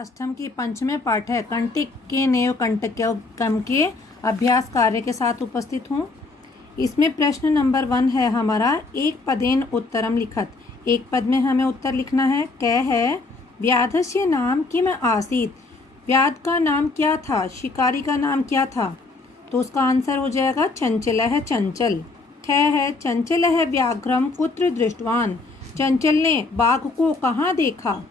अष्टम के पंचमें पाठ है कंटिक के नेव कंटकम के अभ्यास कार्य के साथ उपस्थित हूँ। इसमें प्रश्न नंबर 1 है हमारा एक पदेन उत्तरम लिखत। एक पद में हमें उत्तर लिखना है। कै है व्याधस्य नाम किम आसीत। व्याध का नाम क्या था, शिकारी का नाम क्या था, तो उसका आंसर हो जाएगा चंचल है, चंचल। ख है चंचल है व्याघ्रम कुत्र दृष्टवान। चंचल ने बाघ को कहाँ देखा,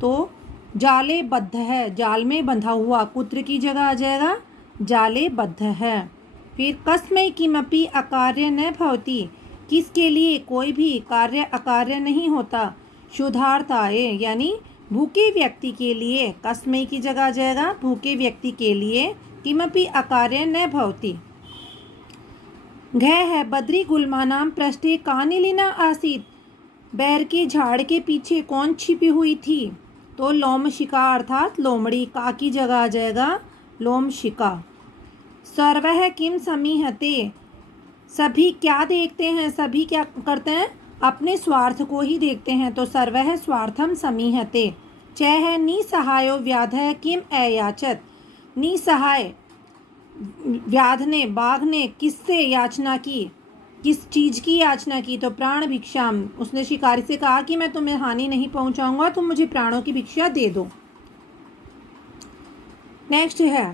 तो जाले बद्ध है, जाल में बंधा हुआ। कुत्र की जगह आ जाएगा जाले बद्ध है। फिर कस्मै किमपि अकार्य न भवति। किसके लिए कोई भी कार्य अकार्य नहीं होता। शुद्धार्थाय यानी भूखे व्यक्ति के लिए, कस्मै की जगह आ जाएगा भूखे व्यक्ति के लिए। किमपि अकार्य न भवति। घ है बद्री गुल्मानाम पृष्ठे कानिलिना आसीत। बैर के झाड़ के पीछे कौन छिपी हुई थी, तो लोमशिका अर्थात लोमड़ी। का की जगह आ जाएगा लोमशिका। सर्वः किम समीहते। सभी क्या देखते हैं, सभी क्या करते हैं, अपने स्वार्थ को ही देखते हैं, तो सर्वः स्वार्थम समीहते। च है निसहायो व्याधः किम अयाचत। निसहाय व्याध ने, बाघ ने किससे याचना की, किस चीज़ की याचना की, तो प्राण भिक्षाम। उसने शिकारी से कहा कि मैं तुम्हें हानि नहीं पहुंचाऊंगा, तुम मुझे प्राणों की भिक्षा दे दो। नेक्स्ट है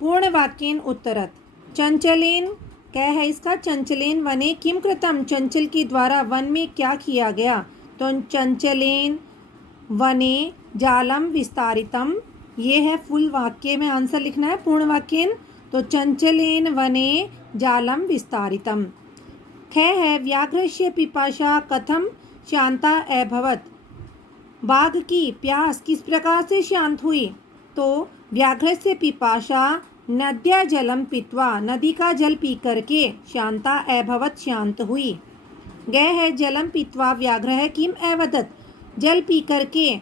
पूर्ण वाक्येन उत्तरत। चंचलेन क्या है इसका, चंचलेन वने किम कृतम। चंचल के द्वारा वन में क्या किया गया, तो चंचलेन वने जालम विस्तारितम। ये है फुल वाक्य में आंसर लिखना है पूर्ण वाक्येन, तो चंचलेन वने जालम विस्तारितम। ख है व्याघ्रस्य पिपाशा कथम शांता अभवत। बाघ की प्यास किस प्रकार से शांत हुई, तो व्याघ्रस्य पिपाशा नद्या जलम पीत्वा। नदी का जल पी करके शांता अभवत शांत हुई। ग है जलम पीत्वा व्याघ्र किम अवदत। जल पी करके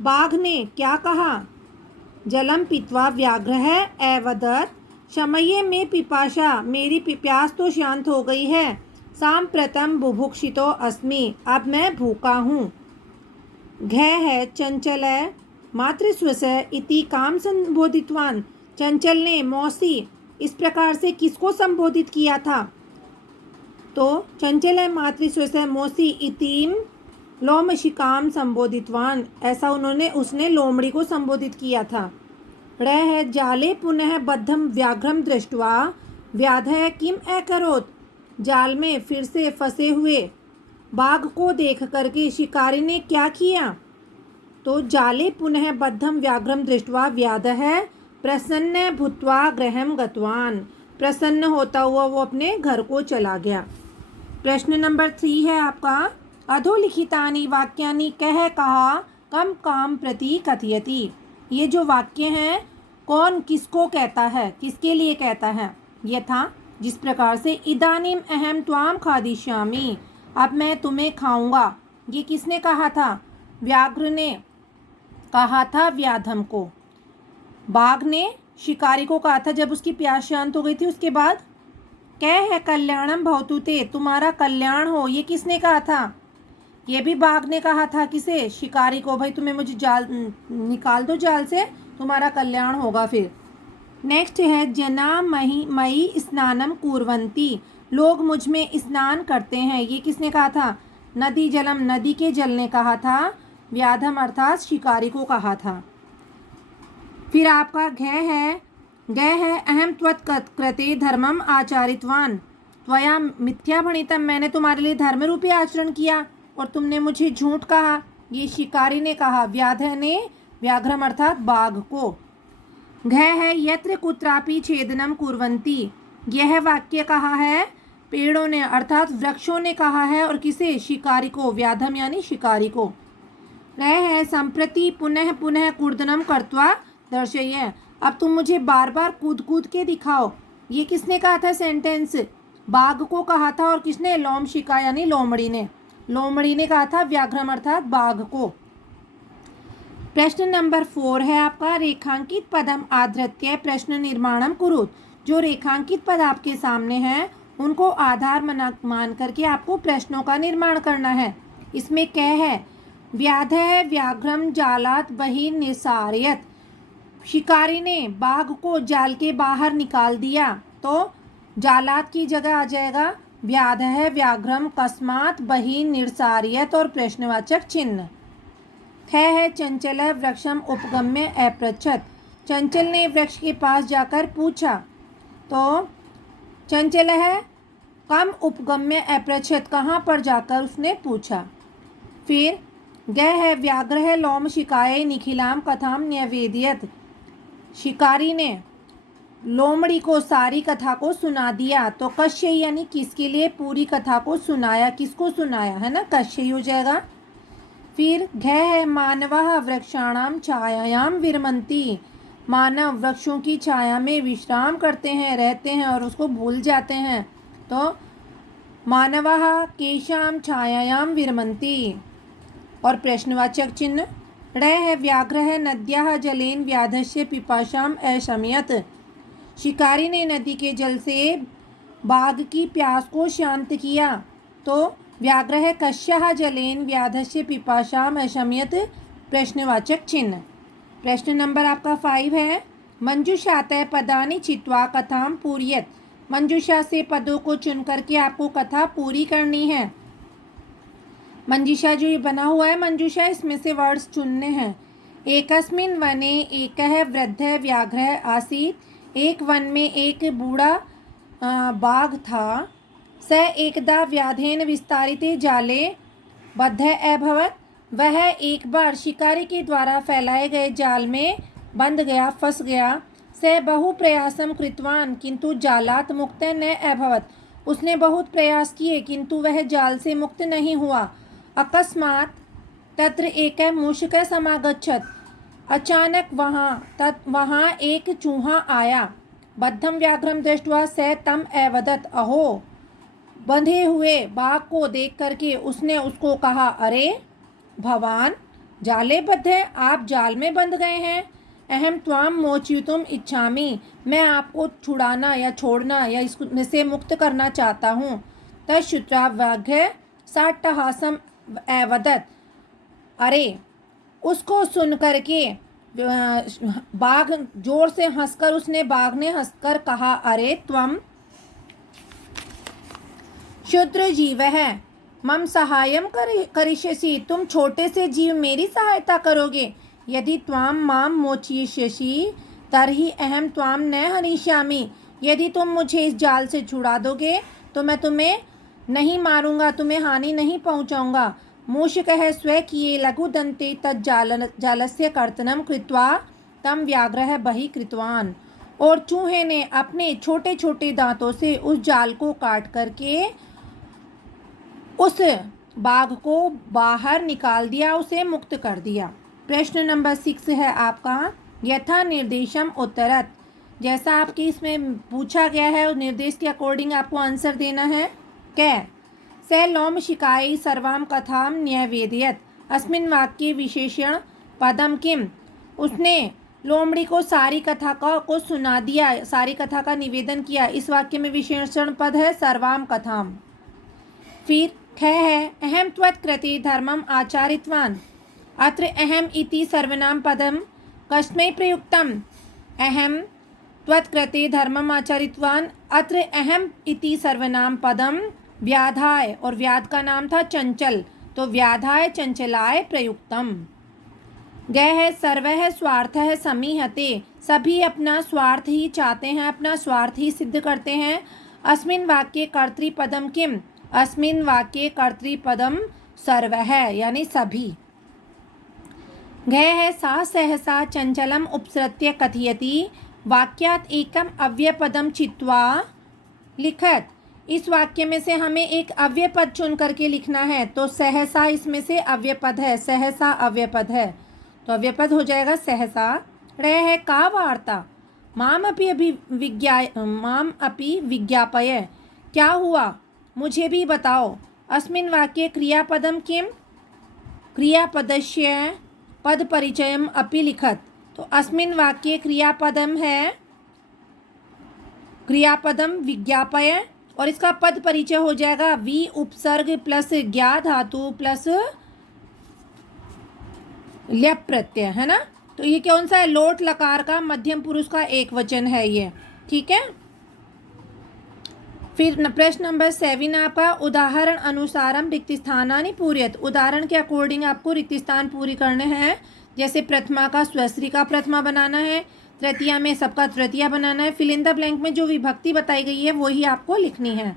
बाघ ने क्या कहा, जलम पीत्वा व्याघ्र अवदत शमये में पिपाशा। मेरी प्यास तो शांत हो गई है। सांप्रतम बुभुक्षितो अस्मि। अब मैं भूखा हूँ। घ है चंचल मातृस्वस्य इति काम संबोधितवान। चंचल ने मौसी इस प्रकार से किसको संबोधित किया था, तो चंचल मातृस्वस्य मौसी इतिम लोमशिकाम संबोधितवान। ऐसा उसने लोमड़ी को संबोधित किया था। ड़ है जाले पुनः बद्धम व्याघ्रम दृष्ट्वा व्याधः किम अकरोत्। जाल में फिर से फंसे हुए बाघ को देख करके शिकारी ने क्या किया, तो जाले पुनः बद्धम व्याघ्रम दृष्ट्वा व्याधः प्रसन्न भूत्वा गृहं गतवान। प्रसन्न होता हुआ वो अपने घर को चला गया। प्रश्न नंबर 3 है आपका अधोलिखितानि वाक्यानि कह कहा कम काम प्रति कथयति। ये जो वाक्य हैं कौन किसको कहता है, किसके लिए कहता है। यथा जिस प्रकार से इदानीम अहम त्वाम खादिष्यामि। अब मैं तुम्हें खाऊंगा। ये किसने कहा था, व्याघ्र ने कहा था व्याधम को। बाघ ने शिकारी को कहा था जब उसकी प्यास शांत हो गई थी। उसके बाद कह है कल्याणम भवतु ते। तुम्हारा कल्याण हो। ये किसने कहा था, ये भी बाघ ने कहा था। किसे, शिकारी को। भाई तुम्हें मुझे जाल निकाल दो जाल से, तुम्हारा कल्याण होगा। फिर नेक्स्ट है जना मई स्नानम कुर्वन्ति। लोग मुझ में स्नान करते हैं। ये किसने कहा था, नदी जलम नदी के जल ने कहा था। व्याधम अर्थात शिकारी को कहा था। फिर आपका ग है अहम त्वत्कृते धर्मम आचारितवान त्वया मिथ्या भणितम। मैंने तुम्हारे लिए धर्म रूपी आचरण किया और तुमने मुझे झूठ कहा। ये शिकारी ने कहा, व्याध ने व्याघ्रम अर्थात बाघ को। घ है यत्र कुत्रापि छेदनम कुर्वन्ति। यह वाक्य कहा है पेड़ों ने अर्थात वृक्षों ने कहा है, और किसे, शिकारी को, व्याधम यानी शिकारी को। रह है संप्रति पुनः पुनः कूर्दनम कर्त्वा दर्शय। अब तुम मुझे बार बार कूद कूद के दिखाओ। ये किसने कहा था सेंटेंस, बाघ को कहा था, और किसने, लोमशिका यानी लोमड़ी ने। लोमड़ी ने कहा था व्याघ्रम अर्थात बाघ को। प्रश्न नंबर 4 है आपका रेखांकित पदम आधृत्य प्रश्न निर्माणम कुरुत। जो रेखांकित पद आपके सामने हैं उनको आधार मान करके आपको प्रश्नों का निर्माण करना है। इसमें क्या है, व्याधः व्याघ्रम जालात बहिर्निसारयत्। शिकारी ने बाघ को जाल के बाहर निकाल दिया। तो जालात की जगह आ जाएगा व्याधः व्याघ्रम कस्मात् बहिर्निसारयत् और प्रश्नवाचक चिन्ह। ख है चंचल वृक्षम उपगम्य अपृच्छत्। चंचल ने वृक्ष के पास जाकर पूछा। तो चंचल है कम उपगम्य अपृच्छत्, कहाँ पर जाकर उसने पूछा। फिर ग है व्याघ्र लोम शिकाय निखिलाम कथाम न्यवेदयत्। शिकारी ने लोमड़ी को सारी कथा को सुना दिया। तो कश्य यानी किसके लिए पूरी कथा को सुनाया, किसको सुनाया है ना, कश्य हो जाएगा। फिर घ है मानवः वृक्षाणाम छायायाम विरमन्ति। मानव वृक्षों की छाया में विश्राम करते हैं, रहते हैं और उसको भूल जाते हैं। तो मानवः केशाम छायायाम विरमन्ति और प्रश्नवाचक चिन्ह। ड़ है व्याघ्र है नद्याः जलेन व्याधस्य पिपाशाम अशमयत्। शिकारी ने नदी के जल से बाघ की प्यास को शांत किया। तो व्याघ्र है कस्यः जलेन व्याधस्य पिपाशाम अशमयत् प्रश्नवाचक चिन्ह। प्रश्न नंबर आपका 5 है मंजूषातः पदानि चित्वा कथाम पूरयत्। मंजूषा से पदों को चुन करके आपको कथा पूरी करनी है। मंजूषा जो ये बना हुआ है मंजूषा, इसमें से वर्ड्स चुनने हैं। एकस्मिन् वने एकः वृद्धः व्याघ्रः आसीत्। एक वन में एक बूढ़ा बाघ था। स एकदा व्याधेन विस्तारिते जाले बद्धः अभवत्। वह एक बार शिकारी के द्वारा फैलाए गए जाल में बंध गया, फंस गया। स बहु प्रयासं कृतवान् किंतु जालात् मुक्तः न अभवत्। उसने बहुत प्रयास किए किंतु वह जाल से मुक्त नहीं हुआ। अकस्मात् तत्र एकः मूषकः समागच्छत्। अचानक वहाँ एक चूहा आया। बद्धं व्याघ्रं दृष्ट्वा स तम अवदत्। अहो, बंधे हुए बाघ को देख करके उसने उसको कहा, अरे भवान जाले बद्धे, आप जाल में बंध गए हैं। अहम त्वाम मोचयितुम इच्छामि, मैं आपको छुड़ाना या छोड़ना या इसमें से मुक्त करना चाहता हूँ। तच्छ्रुत्वा व्याघ्रः साट्टहासम् अवदत्। अरे, उसको सुन करके बाघ जोर से हंसकर उसने बाघ ने हंसकर कहा, अरे त्वम क्षुद्र जीव है मम सहायम करिष्यसि। तुम छोटे से जीव मेरी सहायता करोगे। यदि त्वाम माम मोचयिष्यसि तर्हि अहम त्वाम न हनिष्यामि। यदि तुम मुझे इस जाल से छुड़ा दोगे तो मैं तुम्हें नहीं मारूंगा, तुम्हें हानि नहीं पहुंचाऊंगा। मूषकः स्वकीये लघुदन्ते तज्जालस्य कर्तनं कृत्वा तम व्याघ्रः बहिः कृतवान्। और चूहे ने अपने छोटे छोटे दांतों से उस जाल को काट करके उस बाघ को बाहर निकाल दिया, उसे मुक्त कर दिया। प्रश्न नंबर 6 है आपका यथा निर्देशम उत्तरत। जैसा आपके इसमें पूछा गया है उस निर्देश के अकॉर्डिंग आपको आंसर देना है। कै स लोम शिकाय सर्वाम कथाम न्यवेदयत्। अस्मिन् वाक्ये विशेषण पदम किम। उसने लोमड़ी को सारी कथा को सुना दिया, सारी कथा का निवेदन किया। इस वाक्य में विशेषण पद है सर्वाम कथाम। फिर ख है अहम त्वत्कृते धर्मम आचारितवान्। अत्र अहम इति सर्वनाम पदम कस्मै प्रयुक्तम्। अहम त्वत्कृते धर्मम आचारितवान्। अत्र अहम इति सर्वनाम पदम व्याधाय, और व्याध का नाम था चंचल, तो व्याधाय चंचलाय प्रयुक्तम। ग है सर्वः स्वार्थः समीहते। सभी अपना स्वार्थ ही चाहते हैं, अपना स्वार्थ ही सिद्ध करते हैं। अस्मिन् वाक्ये कर्तृपदम किम। अस्मिन् वाक्ये कर्तृपदम सर्वः यानी सभी। घ है सा सहसा चंचलम उपसृत्य कथयति। वाक्यात् एकम अव्ययपदम चित्वा लिखत। इस वाक्य में से हमें एक अव्ययपद चुन करके लिखना है। तो सहसा इसमें से अव्ययपद है, सहसा अव्ययपद है, तो अव्ययपद हो जाएगा सहसा। ड़ है का वार्ता माम अपि विज्ञापय। क्या हुआ मुझे भी बताओ। अस्मिन् वाक्ये क्रियापदम किम। क्रियापदस्य पद परिचयम अपि लिखत। तो अस्मिन् वाक्ये क्रियापदम है क्रियापदम विज्ञापय, और इसका पद परिचय हो जाएगा वि उपसर्ग प्लस ज्ञा धातु प्लस ल्यप प्रत्यय है ना। तो ये कौन सा है, लोट लकार का मध्यम पुरुष का एक वचन है ये, ठीक है। फिर प्रश्न नंबर 7 आपका, उदाहरण अनुसारम रिक्त स्थानानि पूरयत। उदाहरण के अकॉर्डिंग आपको रिक्त स्थान पूरी करने हैं। जैसे प्रथमा का स्वस्त्री का प्रथमा बनाना है, तृतीया में सबका तृतीया बनाना है। फिल इन द ब्लैंक में जो विभक्ति बताई गई है वही आपको लिखनी है।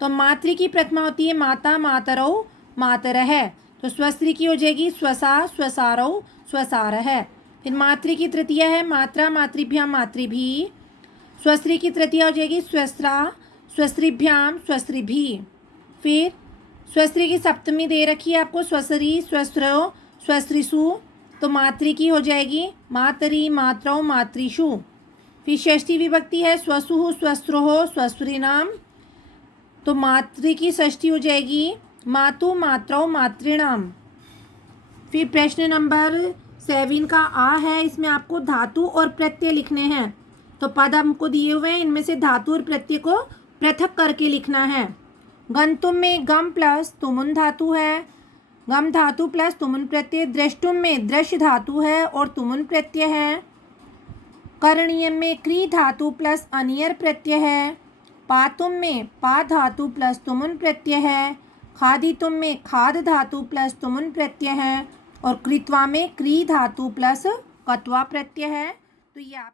तो मातृ की प्रथमा होती है माता, मातरौ, मातरः। तो स्वस्त्री की हो जाएगी स्वसा, स्वसारौ, स्वसारः। फिर मातृ की तृतीया है मात्रा, मातृभ्याम, मातृभी। स्वस्त्री की तृतीया हो जाएगी स्वस्त्रा, स्वस्त्रीभ्याम, स्वस्त्रीभी। फिर स्वस्त्री की सप्तमी दे रखी है आपको स्वसरी, स्वस्त्रो, स्वस्त्रीसु। तो मातृ की हो जाएगी मातरी, मात्रौ, मातृषु। फिर षष्ठी विभक्ति है स्वसुः, स्वस्त्रोः, स्वस्त्रीणाम। तो मातृ की षष्ठी हो जाएगी मातु, मात्रौ, मातृणाम। फिर प्रश्न नंबर 7 का आ है, इसमें आपको धातु और प्रत्यय लिखने हैं। तो पद हमको दिए हुए हैं, इनमें से धातु और प्रत्यय को पृथक करके लिखना है। गंतुम में गम प्लस तुमुन धातु है, गम धातु प्लस तुमुन प्रत्यय। द्रष्टुम में दृश्य धातु है और तुमुन प्रत्यय है। करणीयम में क्री धातु प्लस अनियर प्रत्यय है। पातुम में पा धातु प्लस तुमुन प्रत्यय है। खादितुम में खाद धातु प्लस तुमुन प्रत्यय है। और कृत्वा में क्री धातु प्लस कत्वा प्रत्यय है। तो ये आप